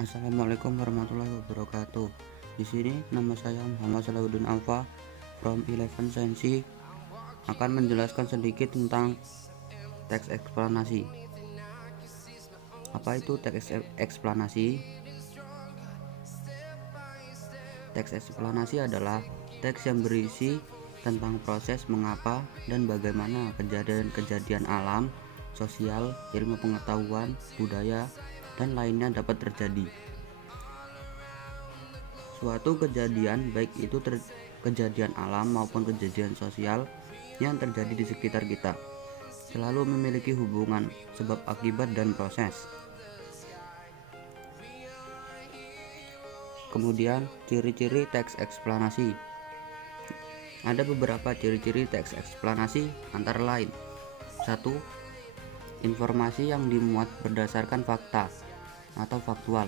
Assalamualaikum warahmatullahi wabarakatuh. Di sini nama saya Muhammad Salahuddin Alfa from Eleven Science akan menjelaskan sedikit tentang teks eksplanasi. Apa itu teks eksplanasi? Teks eksplanasi adalah teks yang berisi tentang proses mengapa dan bagaimana kejadian-kejadian alam, sosial, ilmu pengetahuan, budaya, dan lainnya dapat terjadi. Suatu kejadian, baik itu kejadian alam maupun kejadian sosial yang terjadi di sekitar kita, selalu memiliki hubungan sebab akibat dan proses. Kemudian, ciri-ciri teks eksplanasi. Ada beberapa ciri-ciri teks eksplanasi antara lain: 1. Informasi yang dimuat berdasarkan fakta atau faktual.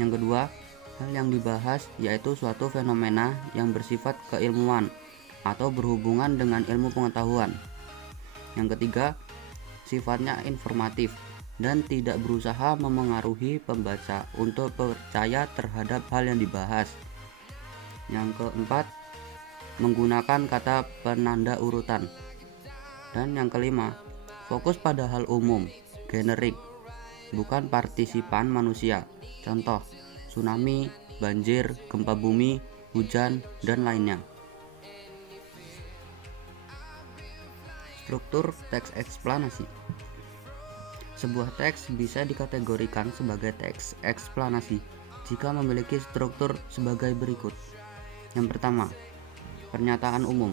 Yang kedua, hal yang dibahas yaitu suatu fenomena yang bersifat keilmuan atau berhubungan dengan ilmu pengetahuan. Yang ketiga, sifatnya informatif dan tidak berusaha memengaruhi pembaca untuk percaya terhadap hal yang dibahas. Yang keempat, menggunakan kata penanda urutan. Dan yang kelima, fokus pada hal umum, generik, bukan partisipan manusia. Contoh, tsunami, banjir, gempa bumi, hujan, dan lainnya. Struktur teks eksplanasi. Sebuah teks bisa dikategorikan sebagai teks eksplanasi jika memiliki struktur sebagai berikut. Yang pertama, pernyataan umum.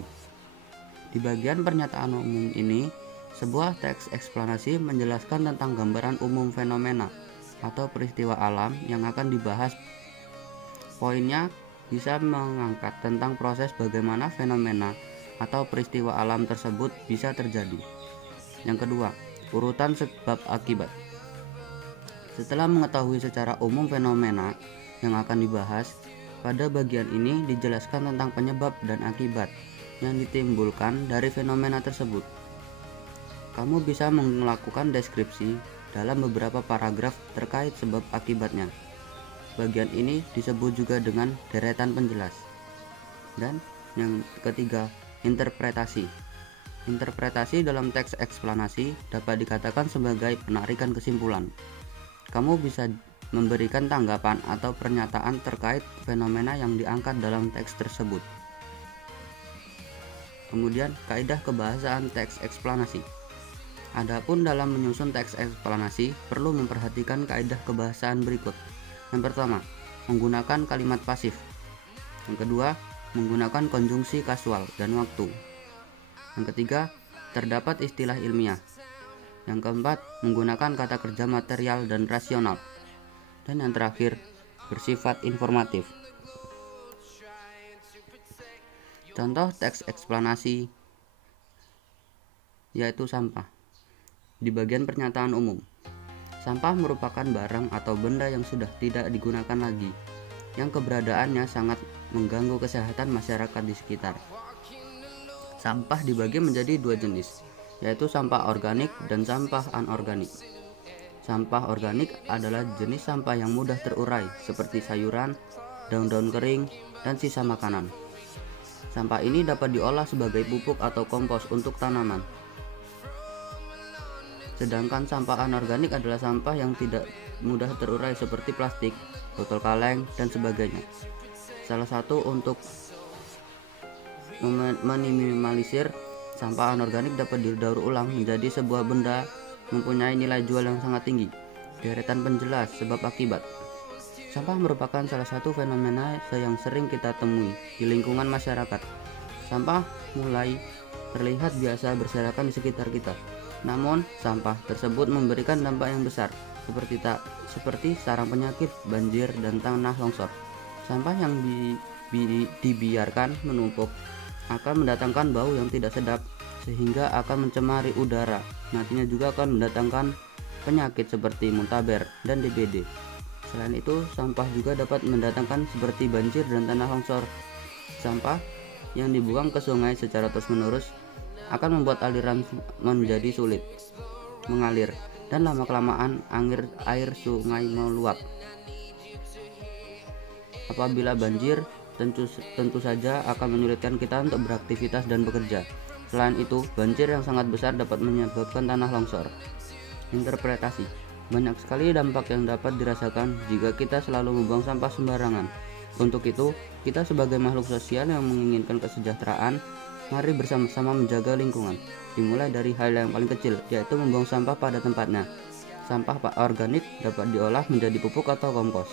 Di bagian pernyataan umum ini, sebuah teks eksplanasi menjelaskan tentang gambaran umum fenomena atau peristiwa alam yang akan dibahas. Poinnya bisa mengangkat tentang proses bagaimana fenomena atau peristiwa alam tersebut bisa terjadi. Yang kedua, urutan sebab akibat. Setelah mengetahui secara umum fenomena yang akan dibahas, pada bagian ini dijelaskan tentang penyebab dan akibat yang ditimbulkan dari fenomena tersebut. Kamu bisa melakukan deskripsi dalam beberapa paragraf terkait sebab akibatnya. Bagian ini disebut juga dengan deretan penjelas. Dan yang ketiga, interpretasi. Interpretasi dalam teks eksplanasi dapat dikatakan sebagai penarikan kesimpulan. Kamu bisa memberikan tanggapan atau pernyataan terkait fenomena yang diangkat dalam teks tersebut. Kemudian, kaidah kebahasaan teks eksplanasi. Adapun dalam menyusun teks eksplanasi perlu memperhatikan kaidah kebahasaan berikut. Yang pertama, menggunakan kalimat pasif. Yang kedua, menggunakan konjungsi kasual dan waktu. Yang ketiga, terdapat istilah ilmiah. Yang keempat, menggunakan kata kerja material dan rasional. Dan yang terakhir, bersifat informatif. Contoh teks eksplanasi yaitu sampah. Di bagian pernyataan umum, sampah merupakan barang atau benda yang sudah tidak digunakan lagi, yang keberadaannya sangat mengganggu kesehatan masyarakat di sekitar. Sampah dibagi menjadi dua jenis, yaitu sampah organik dan sampah anorganik. Sampah organik adalah jenis sampah yang mudah terurai seperti sayuran, daun-daun kering, dan sisa makanan. Sampah ini dapat diolah sebagai pupuk atau kompos untuk tanaman. Sedangkan sampah anorganik adalah sampah yang tidak mudah terurai seperti plastik, botol kaleng, dan sebagainya. Salah satu untuk meminimalisir sampah anorganik dapat didaur ulang menjadi sebuah benda mempunyai nilai jual yang sangat tinggi. Deretan penjelas sebab akibat. Sampah merupakan salah satu fenomena yang sering kita temui di lingkungan masyarakat. Sampah mulai terlihat biasa berserakan di sekitar kita. Namun, sampah tersebut memberikan dampak yang besar, seperti sarang penyakit, banjir, dan tanah longsor. Sampah yang dibiarkan menumpuk akan mendatangkan bau yang tidak sedap, sehingga akan mencemari udara. Nantinya juga akan mendatangkan penyakit seperti muntaber dan DBD. Selain itu, sampah juga dapat mendatangkan seperti banjir dan tanah longsor. Sampah yang dibuang ke sungai secara terus-menerus akan membuat aliran menjadi sulit mengalir dan lama-kelamaan air sungai meluap. Apabila banjir, tentu saja akan menyulitkan kita untuk beraktivitas dan bekerja. Selain itu, banjir yang sangat besar dapat menyebabkan tanah longsor. Interpretasi: banyak sekali dampak yang dapat dirasakan jika kita selalu membuang sampah sembarangan. Untuk itu, kita sebagai makhluk sosial yang menginginkan kesejahteraan, mari bersama-sama menjaga lingkungan. Dimulai dari hal yang paling kecil, yaitu membuang sampah pada tempatnya. Sampah organik dapat diolah menjadi pupuk atau kompos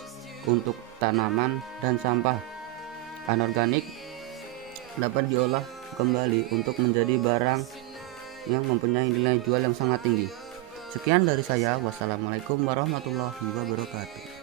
untuk tanaman, dan sampah anorganik dapat diolah kembali untuk menjadi barang yang mempunyai nilai jual yang sangat tinggi. Sekian dari saya. Wassalamualaikum warahmatullahi wabarakatuh.